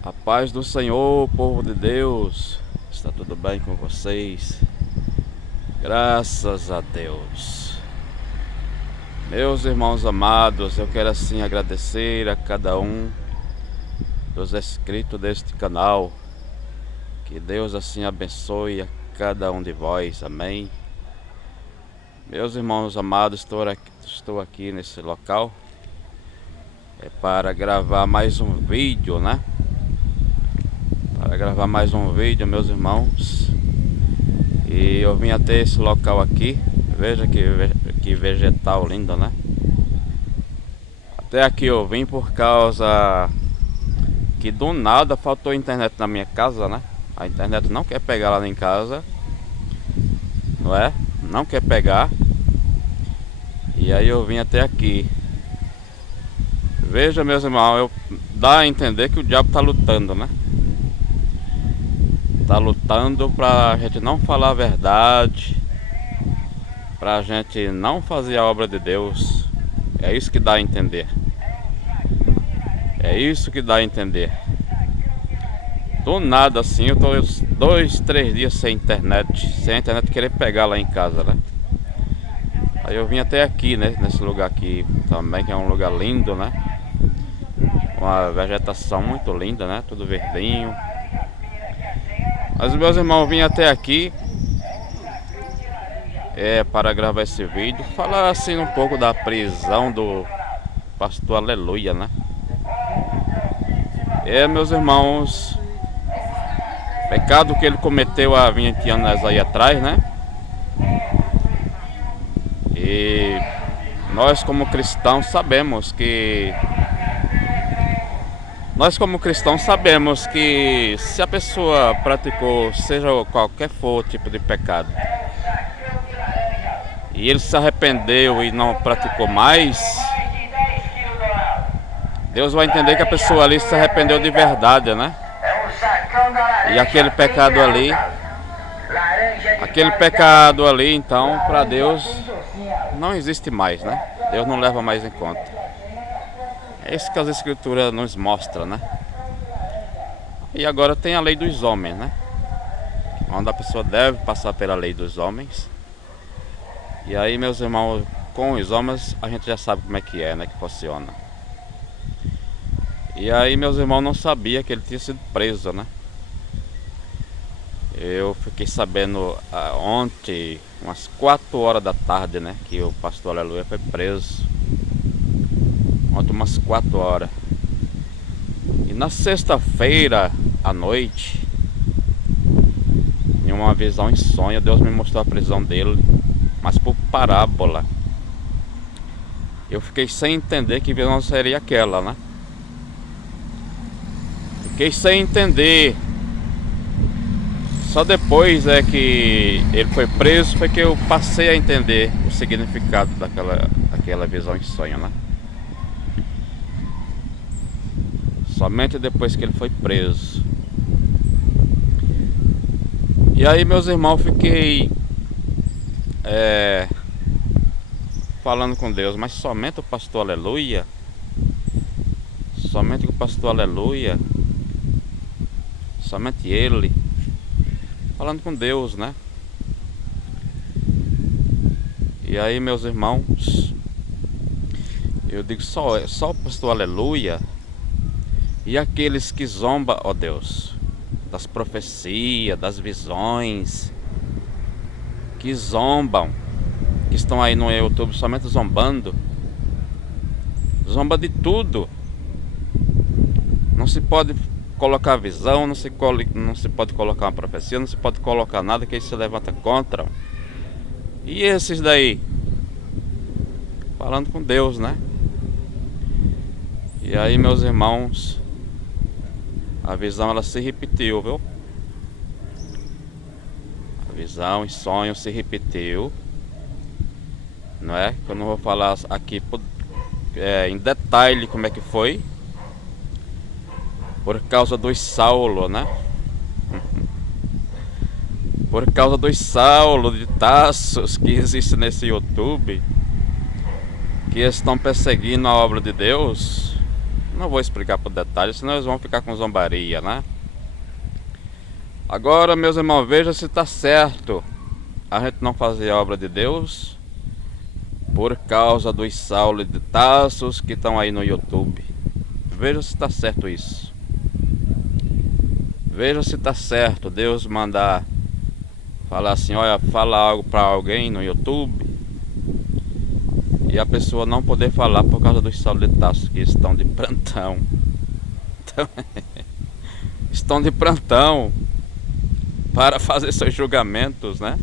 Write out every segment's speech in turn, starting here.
A paz do Senhor, povo de Deus. Está tudo bem com vocês? Graças a Deus. Meus irmãos amados, eu quero assim agradecer a cada um dos inscritos deste canal. Que Deus assim abençoe a cada um de vós, amém. Meus irmãos amados, estou aqui nesse local para gravar mais um vídeo, né? Para gravar mais um vídeo, meus irmãos. E eu vim até esse local aqui. Veja que vegetal lindo, né? Até aqui eu vim por causa que do nada faltou internet na minha casa, né? A internet não quer pegar lá em casa, não é? Não quer pegar. E aí eu vim até aqui. Veja, meus irmãos, dá a entender que o diabo tá lutando, né? Tá lutando pra gente não falar a verdade, pra gente não fazer a obra de Deus. É isso que dá a entender. É isso que dá a entender. Do nada assim, eu tô 2, 3 dias sem a internet querer pegar lá em casa, né? Aí eu vim até aqui, né? Nesse lugar aqui também, que é um lugar lindo, né? Uma vegetação muito linda, né? Tudo verdinho. Mas meus irmãos, eu vim até aqui para gravar esse vídeo, falar assim um pouco da prisão do pastor Aleluia, né? Meus irmãos, pecado que ele cometeu há 20 anos aí atrás, né? E nós como cristãos sabemos que se a pessoa praticou, seja qualquer for o tipo de pecado, e ele se arrependeu e não praticou mais, Deus vai entender que a pessoa ali se arrependeu de verdade, né? E aquele pecado ali, então, para Deus não existe mais, né? Deus não leva mais em conta. É isso que as escrituras nos mostram, né? E agora tem a lei dos homens, né? Onde a pessoa deve passar pela lei dos homens. E aí, meus irmãos, com os homens a gente já sabe como é que né? Que funciona. E aí, meus irmãos, não sabia que ele tinha sido preso, né? Eu fiquei sabendo ontem, umas 4 horas da tarde, né? Que o pastor Aleluia foi preso. Ontem umas 4 horas. E na sexta-feira à noite, em uma visão em sonho, Deus me mostrou a prisão dele, mas por parábola. Eu fiquei sem entender que visão seria aquela, né? Fiquei sem entender. Só depois que ele foi preso foi que eu passei a entender o significado daquela visão em sonho, né? Somente depois que ele foi preso. E aí, meus irmãos, fiquei falando com Deus, mas somente o pastor Aleluia? Somente o pastor Aleluia? Somente ele? Falando com Deus, né? E aí, meus irmãos, eu digo só o pastor Aleluia. E aqueles que zombam, ó Deus, das profecias, das visões, que zombam, que estão aí no YouTube somente zombando, zomba de tudo. Não se pode colocar visão, não se pode colocar uma profecia, não se pode colocar nada, que isso se levanta contra. E esses daí? Falando com Deus, né? E aí, meus irmãos, a visão ela se repetiu, viu? A visão e sonho se repetiu, não é? Eu não vou falar aqui em detalhe como é que foi, por causa dos Saulo, né? Por causa dos Saulo de Tarsos que existem nesse YouTube, que estão perseguindo a obra de Deus, Não vou explicar por detalhes, senão eles vão ficar com zombaria, né? Agora, meus irmãos, veja se está certo a gente não fazer a obra de Deus por causa dos Saulo de Tarso que estão aí no YouTube. Veja se está certo isso. Veja se está certo Deus mandar falar assim, olha, fala algo para alguém no YouTube e a pessoa não poder falar por causa dos Saulo de Tarso que estão de plantão. Então, estão de plantão para fazer seus julgamentos, né?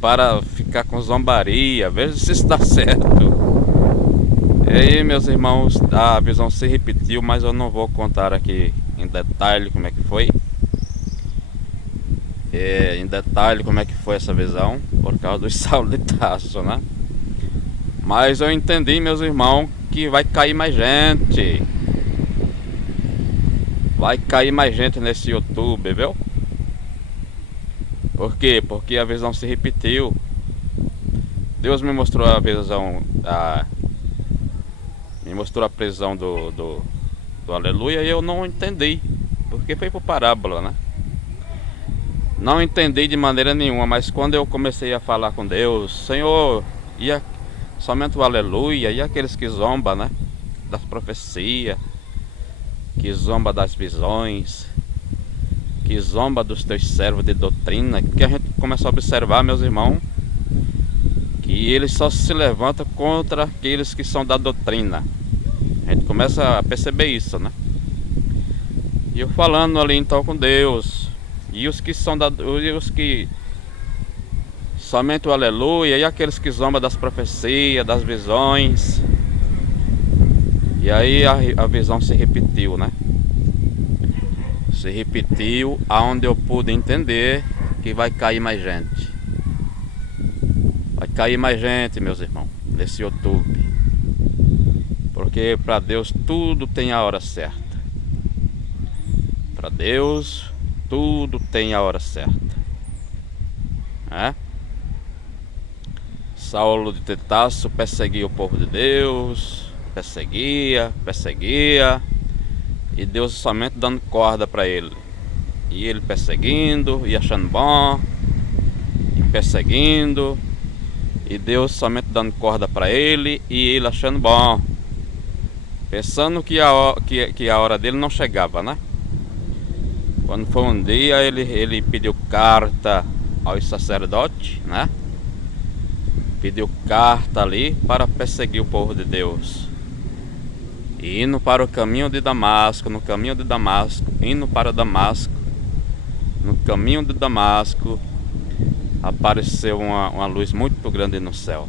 Para ficar com zombaria. Veja se está certo. E aí, meus irmãos, a visão se repetiu, mas eu não vou contar aqui em detalhe como é que foi. Em detalhe como é que foi essa visão, por causa dos Saulo de Tarso, né? Mas eu entendi, meus irmãos, que vai cair mais gente. Vai cair mais gente nesse YouTube, viu? Por quê? Porque a visão se repetiu. Deus me mostrou a visão, me mostrou a prisão do aleluia e eu não entendi. Porque foi por parábola, né? Não entendi de maneira nenhuma, mas quando eu comecei a falar com Deus, Senhor, somente o aleluia, e aqueles que zombam, né? Das profecias, que zomba das visões, que zomba dos teus servos de doutrina, que a gente começa a observar, meus irmãos, que eles só se levantam contra aqueles que são da doutrina. A gente começa a perceber isso, né? E eu falando ali então com Deus, e os que são os que somente o aleluia, e aqueles que zombam das profecias, das visões. E aí a visão se repetiu, né? Se repetiu, aonde eu pude entender que vai cair mais gente. Vai cair mais gente, meus irmãos, nesse YouTube. Porque para Deus tudo tem a hora certa. Para Deus tudo tem a hora certa. Saulo de Tarso perseguia o povo de Deus, perseguia, e Deus somente dando corda para ele. E ele perseguindo e achando bom, e perseguindo, e Deus somente dando corda para ele e ele achando bom, pensando que a hora dele não chegava, né? Quando foi um dia, ele pediu carta aos sacerdotes, né? Pediu carta ali para perseguir o povo de Deus. E indo para o caminho de Damasco, indo para Damasco, no caminho de Damasco, apareceu uma luz muito grande no céu,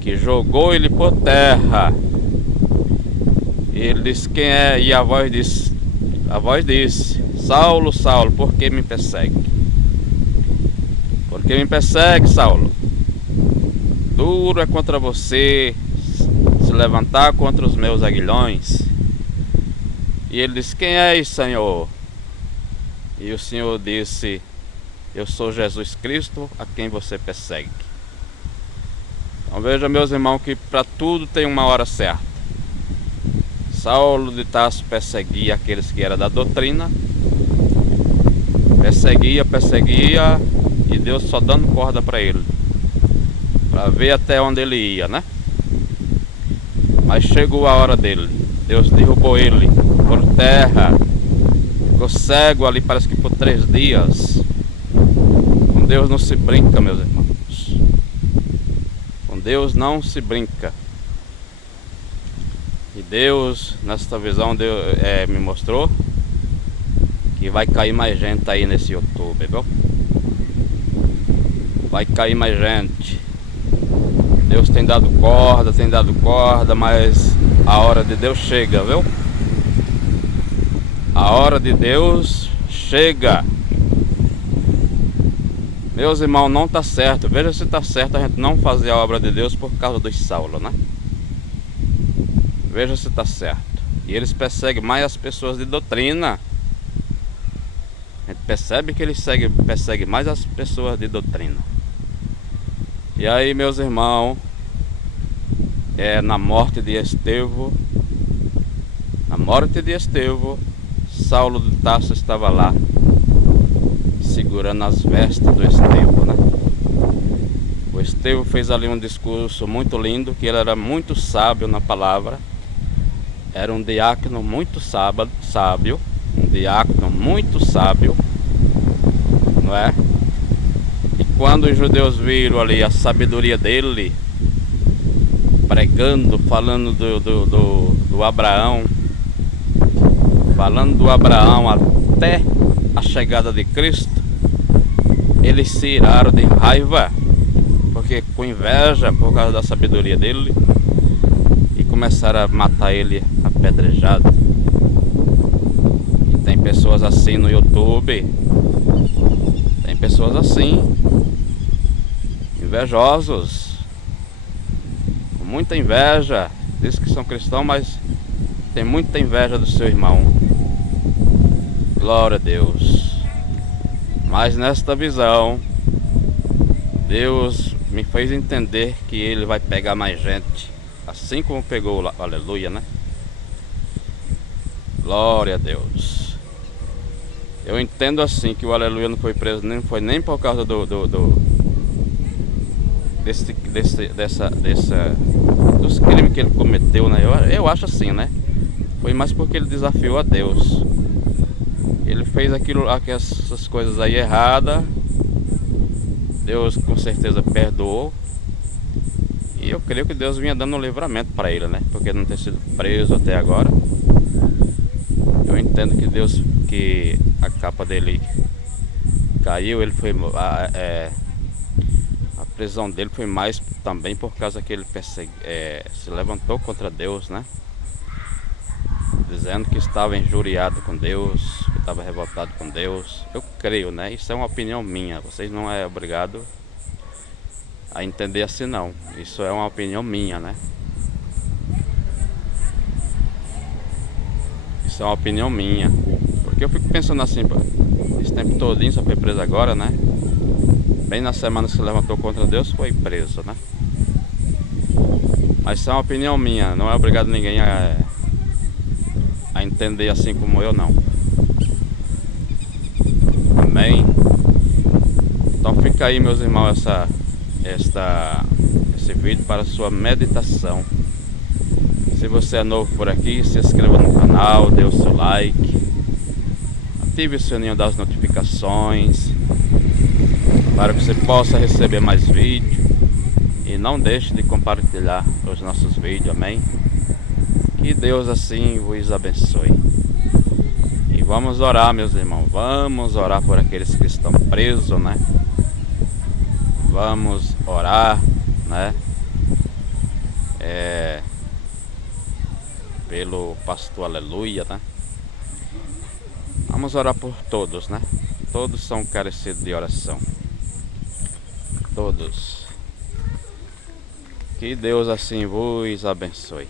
que jogou ele por terra. E ele disse, quem é? E a voz disse, Saulo, Saulo, por que me persegue? Por que me persegue, Saulo? Duro é contra você se levantar contra os meus aguilhões. E ele disse, quem és, Senhor? E o Senhor disse, eu sou Jesus Cristo, a quem você persegue. Então veja, meus irmãos, que para tudo tem uma hora certa. Saulo de Tarso perseguia aqueles que eram da doutrina, perseguia, e Deus só dando corda para ele, para ver até onde ele ia, né? Mas chegou a hora dele. Deus derrubou ele por terra, ficou cego ali, parece que por 3 dias. Com Deus não se brinca, meus irmãos. Com Deus não se brinca. E Deus, nesta visão, me mostrou que vai cair mais gente aí nesse YouTube, viu? Vai cair mais gente. Deus tem dado corda, mas a hora de Deus chega, viu? A hora de Deus chega. Meus irmãos, não está certo. Veja se está certo a gente não fazer a obra de Deus por causa dos Saulo, né? Veja se está certo. E eles perseguem mais as pessoas de doutrina. A gente percebe que eles perseguem mais as pessoas de doutrina. E aí, meus irmãos, na morte de Estevão, Na morte de Estevão, Saulo de Tarso estava lá, segurando as vestes do Estevão, né? O Estevão fez ali um discurso muito lindo, que ele era muito sábio na palavra. Era um diácono muito sábio, um diácono muito sábio, não é? E quando os judeus viram ali a sabedoria dele, pregando, falando do Abraão, falando do Abraão até a chegada de Cristo, eles se iraram de raiva, porque com inveja por causa da sabedoria dele, e começaram a matar ele apedrejado. E tem pessoas assim no YouTube, tem pessoas assim, invejosos, com muita inveja, diz que são cristãos, mas tem muita inveja do seu irmão. Glória a Deus. Mas nesta visão, Deus me fez entender que Ele vai pegar mais gente, assim como pegou lá, aleluia, né? Glória a Deus. Eu entendo assim que o aleluia não foi preso, nem foi nem por causa dos crimes que ele cometeu, né? Eu acho assim, né? Foi mais porque ele desafiou a Deus. Ele fez essas coisas aí erradas. Deus com certeza perdoou. E eu creio que Deus vinha dando um livramento para ele, né? Porque não ter sido preso até agora. Eu entendo que Deus, que a capa dele caiu, ele foi a prisão dele foi mais também por causa que ele se levantou contra Deus, né? Dizendo que estava injuriado com Deus, que estava revoltado com Deus. Eu creio, né? Isso é uma opinião minha. Vocês não é obrigado a entender assim, não. Isso é uma opinião minha, né? Isso é uma opinião minha. Porque eu fico pensando assim, esse tempo todinho só foi preso agora, né? Bem na semana que se levantou contra Deus, foi preso, né? Mas isso é uma opinião minha. Não é obrigado ninguém a entender assim como eu, não. Amém? Então fica aí, meus irmãos, esse vídeo para sua meditação. Se você é novo por aqui, se inscreva no canal, dê o seu like, ative o sininho das notificações para que você possa receber mais vídeos, e não deixe de compartilhar os nossos vídeos, amém? Que Deus assim vos abençoe. E vamos orar, meus irmãos. Vamos orar por aqueles que estão presos, né? Vamos orar, né? Pelo pastor aleluia, né? Vamos orar por todos, né? Todos são carecidos de oração. Todos. Que Deus assim vos abençoe.